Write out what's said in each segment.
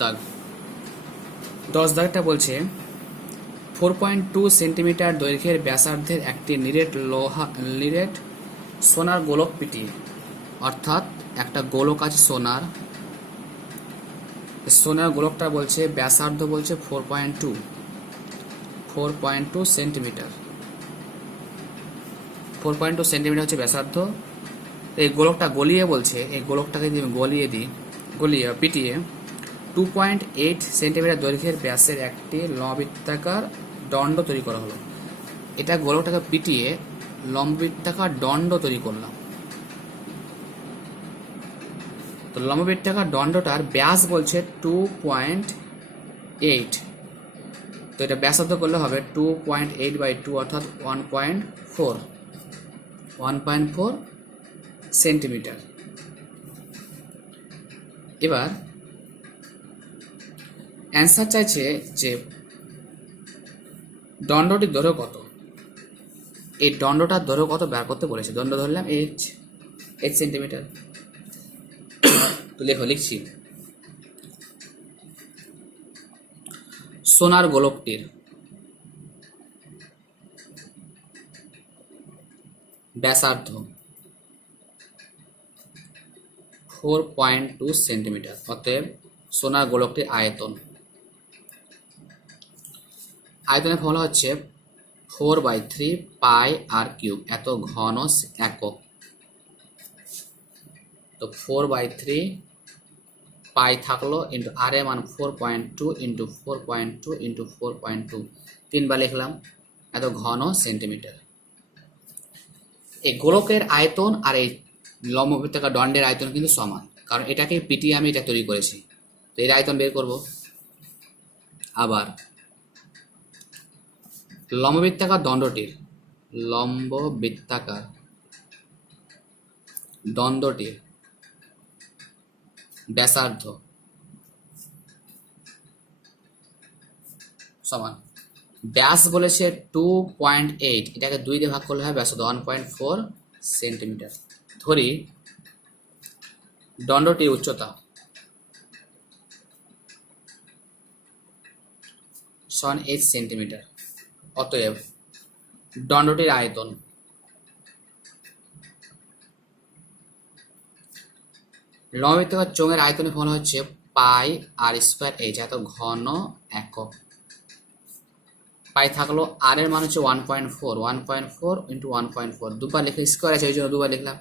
দাগ 10 দাগটা বলছে 4.2 সেন্টিমিটার দৈর্ঘ্যের ব্যাসার্ধের একটি নিরেট সোনার গোলক পিটি, অর্থাৎ একটা গোলক আছে সোনার গোলকটা বলছে ব্যাসার্ধ বলছে 4.2 সেন্টিমিটার। 4.2 সেন্টিমিটার হচ্ছে ব্যাসার্ধ। এই গোলকটা গলিয়ে বলছে, এই গোলকটাকে যদি আমি গলিয়ে পিটিয়ে 2.8 সেন্টিমিটার দৈর্ঘ্যের ব্যাসের একটি লম্ববৃত্তাকার দণ্ড তৈরি করা হলো। এটা গোলকটাকে পিটিয়ে লম্ববৃত্তাকার দণ্ড তৈরি করলাম। তো লম্ববৃত্তাকার দণ্ডটার ব্যাস বলছে 2.8, তো এটা ব্যাসার্ধ করলে হবে 2.8/2 অর্থাৎ 1.4 সেন্টিমিটার। এবার অ্যান্সার চাইছে যে দণ্ডটির দৈর্ঘ্য কত। এই দণ্ডটার দৈর্ঘ্য কত বের করতে বলেছে। দণ্ড ধরলাম h সেন্টিমিটার। তো লিখছি সোনার গোলকটির ব্যাসার্ধ 4.2 সেন্টিমিটার, অতএব সোনার গোলকটির আয়তনের ফর্মুলা হচ্ছে 4/3 পাই আর কিউব, এত ঘন একক। তো 4/3 পাই থাকলো ইন্টু আর এর মান 4.2 ইন্টু 4.2 ইন্টু 4.2, 3 বার লিখলাম, এত ঘন সেন্টিমিটার। এই গোলকের আয়তন আর এই লম্ববৃত্তাকার দণ্ডের আয়তন কিন্তু সমান, কারণ এটাকে পিটিয়ে আমি এটা তৈরি করেছি। তো এর আয়তন বের করব। আবার লম্ববৃত্তাকার দণ্ডটির ব্যাসার্ধ সমান, ব্যাস বলেছে 2.8, এটাকে 2 দিয়ে ভাগ করলে হয় ব্যাসার্ধ 1.4 সেন্টিমিটার। ধরি দণ্ডটির উচ্চতা সমান 8 সেন্টিমিটার, অতএব দণ্ডটির আয়তন লম্ববৃত্তাকার চোঙের আয়তনের ফর্মুলা হচ্ছে পাই আর স্কয়ার এইচ, এত ঘন একক। পাই থাকলো, আর এর মান হচ্ছে 1.4 ইন্টু 1.4, দুবার লিখে স্কোয়ার আছে ওই জন্য দুবার লিখলাম,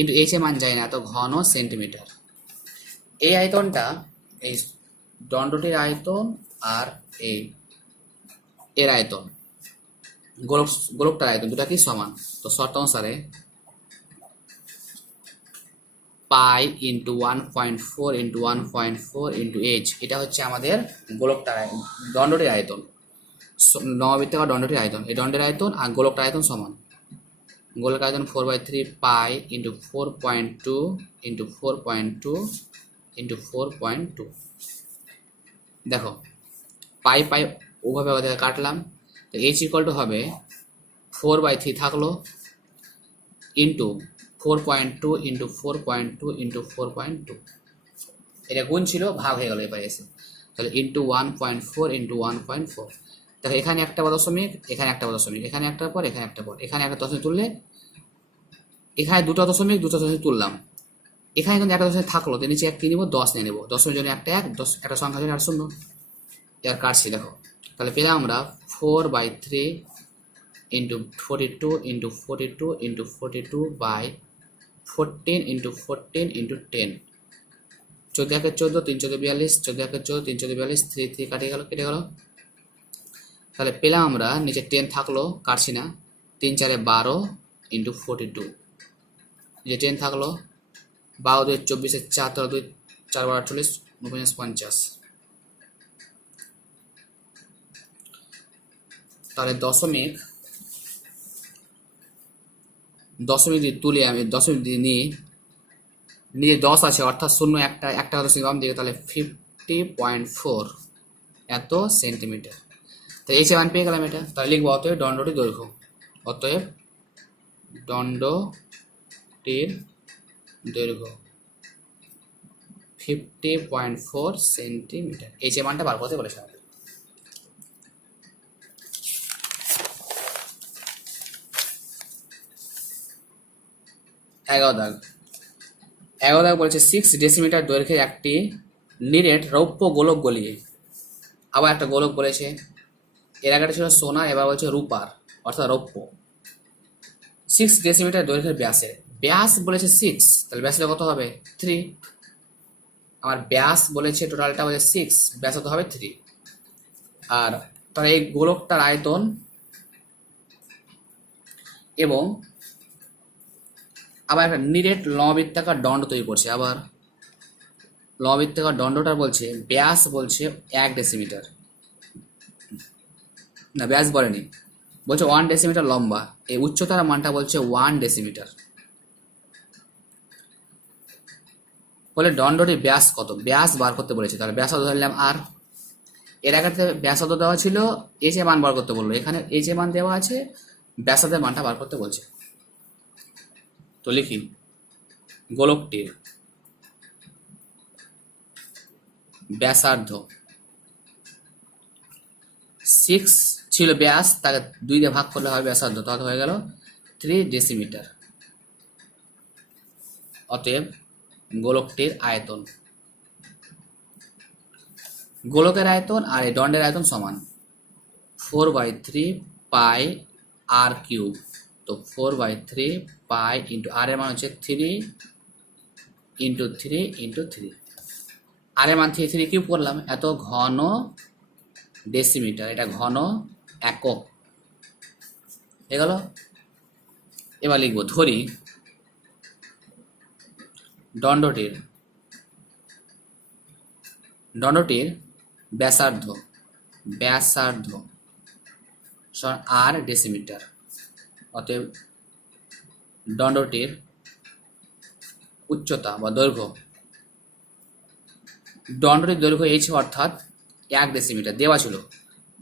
ইন্টু এইচ এর মান যায় না, এত ঘন সেন্টিমিটার। এই আয়তনটা এই দণ্ডটির আয়তন আর এর আয়তন গোলকটার আয়তন দুটাকেই সমান। তো শর্ত অনুসারে pi into 1.4 into 1.4 into H, এটা হচ্ছে আমাদের গোলকটার দণ্ডটির আয়তন, লম্ববৃত্তাকার দণ্ডটির আয়তন। এই দণ্ডের আয়তন আর গোলকটার আয়তন সমান। গোলকের আয়তন 4/3 পাই ইন্টু 4.2 ইন্টু 4.2 ইন্টু 4.2। দেখো পাই ওভাবে কাটলাম, তো এইচ ইকুয়াল টু হবে 4/3 থাকলো ইন্টু 4.2 ইন্টু 4.2 ইন্টু 4.2, এটা গুণ ছিল, ভাগ হয়ে গেল এবার এসে, তাহলে ইন্টু 1.4 ইন্টু 1.4। দেখো এখানে একটা দশমিক, এখানে একটা দশমিক, এখানে একটার পর এখানে একটা পর, এখানে একটা দশমিক তুললে এখানে দুটো দশমিক তুললাম, এখানে কিন্তু একটা দশমিক থাকলো, তো নিচে এক কি নিব, 10 নিয়ে নেবো, দশমিক জন্য একটা 1, একটা সংখ্যা জন্য 8 শূন্য। এবার কাটছি, দেখো তাহলে পেলাম আমরা 4/3 into 42 into 42 into 42 by 14 into 14 into 10, 14 একে 14, 3 14 42, 14 একে 14, 3 14 42, 3 কেটে গেল। তাহলে পেলাম আমরা, নিচে 10 থাকলো, কাটছি না, 3 4 12 ইন্টু 42, নিচে 10 থাকলো, 12 2 24, 4 2 4 12 48, 49 তাহলে দশমিক দিয়ে তুলে আমি দশমিক দিয়ে নিয়ে 10 আছে, অর্থাৎ শূন্য একটা দশমিক বাম দিকে, তাহলে 50.4 এত সেন্টিমিটার। তো এই মান পেয়ে গেলাম এটা। তাহলে লিখবো অতএব দণ্ডটির দৈর্ঘ্য, অতএব দণ্ডটির দৈর্ঘ্য 50.4 সেন্টিমিটার। এইচ এর মানটা বার করতে বলেছে আমাদের। এগারো দাগ বলেছে 6 ডেসিমিটার দৈর্ঘ্যের একটি নিরেট রৌপ্য গোলক গলিয়ে, আবার একটা গোলক বলেছে, এর আগে ছিল সোনা, এবার বলছে রূপার অর্থাৎ রৌপ্য। 6 ডেসিমিটার দৈর্ঘ্যের ব্যাসের, ব্যাস বলেছে 6, তাহলে ব্যাসটা কত হবে 3। আমার ব্যাস বলেছে টোটালটা বলেছে 6, ব্যাস কত হবে 3। আর তাহলে এই গোলকটার আয়তন এবং আবার একটা নিরেট লবৃত্তাকার দণ্ড তৈরি করছে। আবার লবৃত্তাকার দণ্ডটা বলছে ব্যাস বলছে 1 ডেসিমিটার, না ব্যাস বলেনি, বলছে 1 ডেসিমিটার লম্বা, এই উচ্চতার মানটা বলছে 1 ডেসিমিটার। বলে দণ্ডটির ব্যাস কত, ব্যাস বার করতে বলেছে, তাহলে ব্যাসার্ধ ধরলাম আর। এর আগে ব্যাসার্ধ দেওয়া ছিল, এইচ এ মান বার করতে বললো, এখানে এইচ এ মান দেওয়া আছে, ব্যাসার্ধের মানটা বার করতে বলছে। তো লিখি গোলকটির ব্যাসার্ধ 6 ছিল ব্যাস, তাকে 2 দিয়ে ভাগ করলে হয় ব্যাসার্ধ, তাহলে হয়ে গেল 3 ডেসিমিটার। অতএব গোলকটির আয়তন, গোলকের আয়তন আর এই দণ্ডের আয়তন সমান 4/3 পাই আর কিউব। তো 4/3 পাই ইন্টু আর এর মান হচ্ছে 3 ইন্টু 3 ইন্টু 3, আর এর মান 3 কিউব করলাম, এত ঘন ডেসিমিটার, এটা ঘন একক হয়ে গেল। এবার লিখবো, ধরি দণ্ডটির ব্যাসার্ধ আর ডেসিমিটার। অতএব দণ্ডটির উচ্চতা বা দৈর্ঘ্য, দণ্ডটির দৈর্ঘ্য এইচ অর্থাৎ 1 ডেসিমিটার দেওয়া ছিল,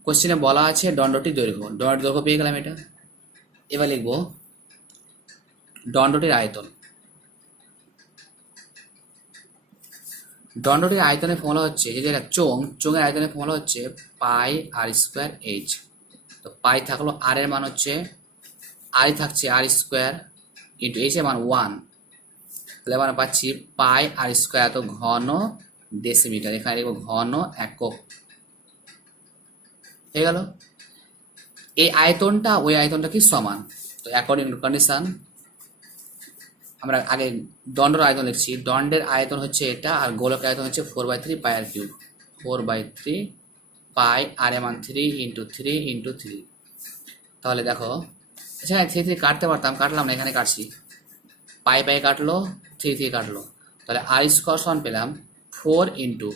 কোশ্চেনে বলা আছে দণ্ডটির দৈর্ঘ্য, দণ্ডটির দৈর্ঘ্য পেয়ে গেলাম এটা। এবার লিখব দণ্ডটির আয়তন, দণ্ডটির আয়তনের ফর্মুলা হচ্ছে, যেটা চোঙের আয়তনের ফর্মুলা হচ্ছে পাই আর স্কোয়ার এইচ। তো পাই থাকলো, আর এর মান হচ্ছে আর থাকছে আর স্কোয়ার ইন্টু এইচ এর মান 1, তাহলে আমরা পাচ্ছি পাই আর স্কোয়ার এত ঘন ডেসিমিটার, এখানে লিখবো ঘন একক হয়ে গেল। এই আয়তনটা ওই আয়তনটা কি সমান, তো অ্যাকর্ডিং টু কন্ডিশন আমরা আগে দণ্ডের আয়তন লিখছি, দণ্ডের আয়তন হচ্ছে এটা, আর গোলকের আয়তন হচ্ছে 4/3 পাই আর কিউব, 4/3 পাই আর এর মান 3 ইন্টু 3 ইন্টু 3। তাহলে দেখো এখানে 3 কাটতে পারতাম, কাটলাম না, এখানে কাটছি, পাই কাটলো, 3 কাটলো, তাহলে আর স্কোয়ার সমান পেলাম 4 ইন্টু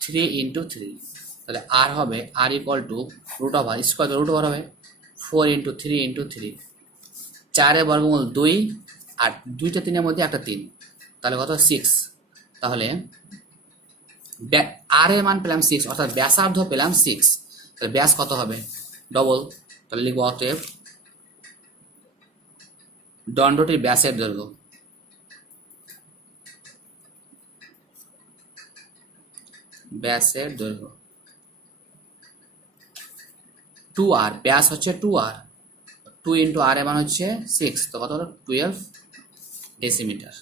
3 ইন্টু 3, তাহলে আর হবে R equal to root over square, root over হবে 4 ইন্টু 3 ইন্টু 3, 4 বর্গমূল 2, আর 2টা 3-এর মধ্যে একটা 3, তাহলে কত 6। তাহলে আর এর মান পেলাম 6, অর্থাৎ ব্যাসার্ধ পেলাম 6, তাহলে ব্যাস কত হবে ডবল, তাহলে লিখবো অতএব দণ্ডটির ব্যাসের দৈর্ঘ্য, ব্যাসের দৈর্ঘ্য 2r, ব্যাস হচ্ছে 2r, 2 ইন্টু আর এর মান হচ্ছে 6, তো কত হলো 12 ডেসিমিটার।